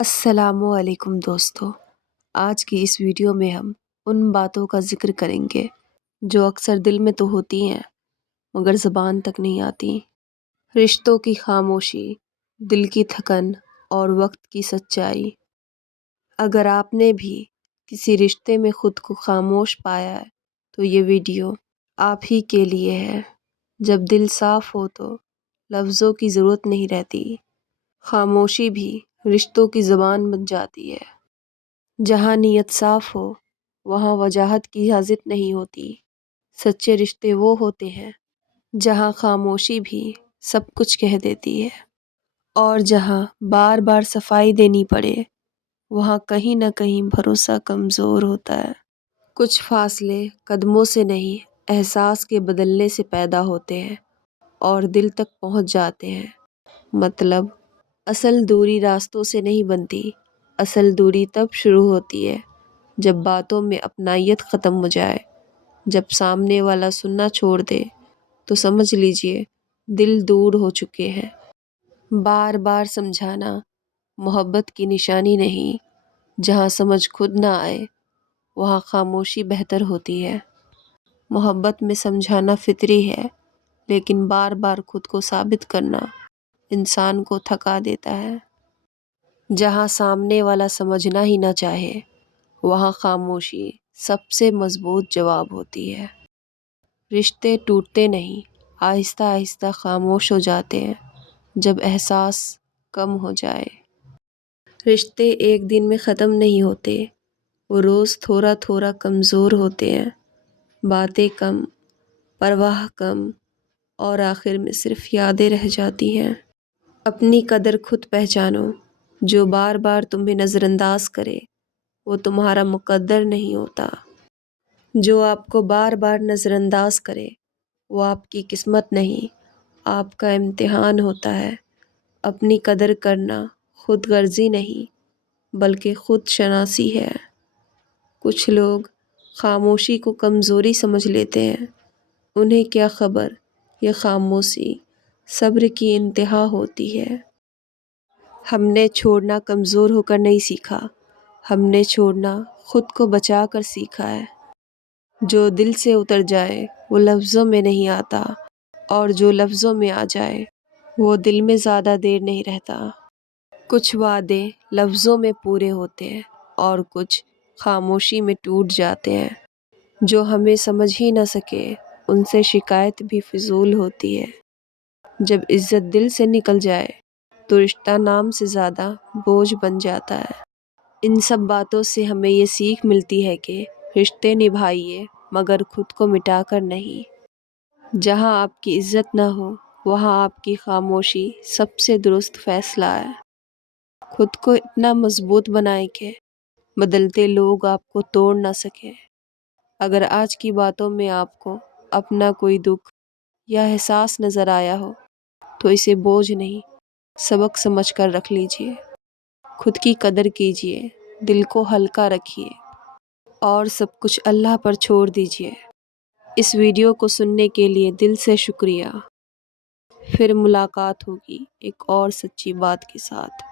السلام علیکم دوستو، آج کی اس ویڈیو میں ہم ان باتوں کا ذکر کریں گے جو اکثر دل میں تو ہوتی ہیں مگر زبان تک نہیں آتی۔ رشتوں کی خاموشی، دل کی تھکن اور وقت کی سچائی۔ اگر آپ نے بھی کسی رشتے میں خود کو خاموش پایا ہے تو یہ ویڈیو آپ ہی کے لیے ہے۔ جب دل صاف ہو تو لفظوں کی ضرورت نہیں رہتی، خاموشی بھی رشتوں کی زبان بن جاتی ہے۔ جہاں نیت صاف ہو وہاں وجاہت کی حاجت نہیں ہوتی۔ سچے رشتے وہ ہوتے ہیں جہاں خاموشی بھی سب کچھ کہہ دیتی ہے، اور جہاں بار بار صفائی دینی پڑے وہاں کہیں نہ کہیں بھروسہ کمزور ہوتا ہے۔ کچھ فاصلے قدموں سے نہیں، احساس کے بدلنے سے پیدا ہوتے ہیں اور دل تک پہنچ جاتے ہیں۔ مطلب اصل دوری راستوں سے نہیں بنتی، اصل دوری تب شروع ہوتی ہے جب باتوں میں اپنائیت ختم ہو جائے، جب سامنے والا سننا چھوڑ دے تو سمجھ لیجئے دل دور ہو چکے ہیں۔ بار بار سمجھانا محبت کی نشانی نہیں، جہاں سمجھ خود نہ آئے وہاں خاموشی بہتر ہوتی ہے۔ محبت میں سمجھانا فطری ہے، لیکن بار بار خود کو ثابت کرنا انسان کو تھکا دیتا ہے۔ جہاں سامنے والا سمجھنا ہی نہ چاہے وہاں خاموشی سب سے مضبوط جواب ہوتی ہے۔ رشتے ٹوٹتے نہیں، آہستہ آہستہ خاموش ہو جاتے ہیں جب احساس کم ہو جائے۔ رشتے ایک دن میں ختم نہیں ہوتے، وہ روز تھوڑا تھوڑا کمزور ہوتے ہیں۔ باتیں کم، پرواہ کم، اور آخر میں صرف یادیں رہ جاتی ہیں۔ اپنی قدر خود پہچانو، جو بار بار تمہیں نظر انداز کرے وہ تمہارا مقدر نہیں ہوتا۔ جو آپ کو بار بار نظر انداز کرے وہ آپ کی قسمت نہیں، آپ کا امتحان ہوتا ہے۔ اپنی قدر کرنا خود غرضی نہیں بلکہ خود شناسی ہے۔ کچھ لوگ خاموشی کو کمزوری سمجھ لیتے ہیں، انہیں کیا خبر یہ خاموشی صبر کی انتہا ہوتی ہے۔ ہم نے چھوڑنا کمزور ہو کر نہیں سیکھا، ہم نے چھوڑنا خود کو بچا کر سیکھا ہے۔ جو دل سے اتر جائے وہ لفظوں میں نہیں آتا، اور جو لفظوں میں آ جائے وہ دل میں زیادہ دیر نہیں رہتا۔ کچھ وعدے لفظوں میں پورے ہوتے ہیں اور کچھ خاموشی میں ٹوٹ جاتے ہیں۔ جو ہمیں سمجھ ہی نہ سکے ان سے شکایت بھی فضول ہوتی ہے۔ جب عزت دل سے نکل جائے تو رشتہ نام سے زیادہ بوجھ بن جاتا ہے۔ ان سب باتوں سے ہمیں یہ سیکھ ملتی ہے کہ رشتے نبھائیے مگر خود کو مٹا کر نہیں۔ جہاں آپ کی عزت نہ ہو وہاں آپ کی خاموشی سب سے درست فیصلہ ہے۔ خود کو اتنا مضبوط بنائیں کہ بدلتے لوگ آپ کو توڑ نہ سکیں۔ اگر آج کی باتوں میں آپ کو اپنا کوئی دکھ یا احساس نظر آیا ہو تو اسے بوجھ نہیں، سبق سمجھ کر رکھ لیجئے۔ خود کی قدر کیجئے، دل کو ہلکا رکھیے اور سب کچھ اللہ پر چھوڑ دیجئے۔ اس ویڈیو کو سننے کے لیے دل سے شکریہ۔ پھر ملاقات ہوگی ایک اور سچی بات کے ساتھ۔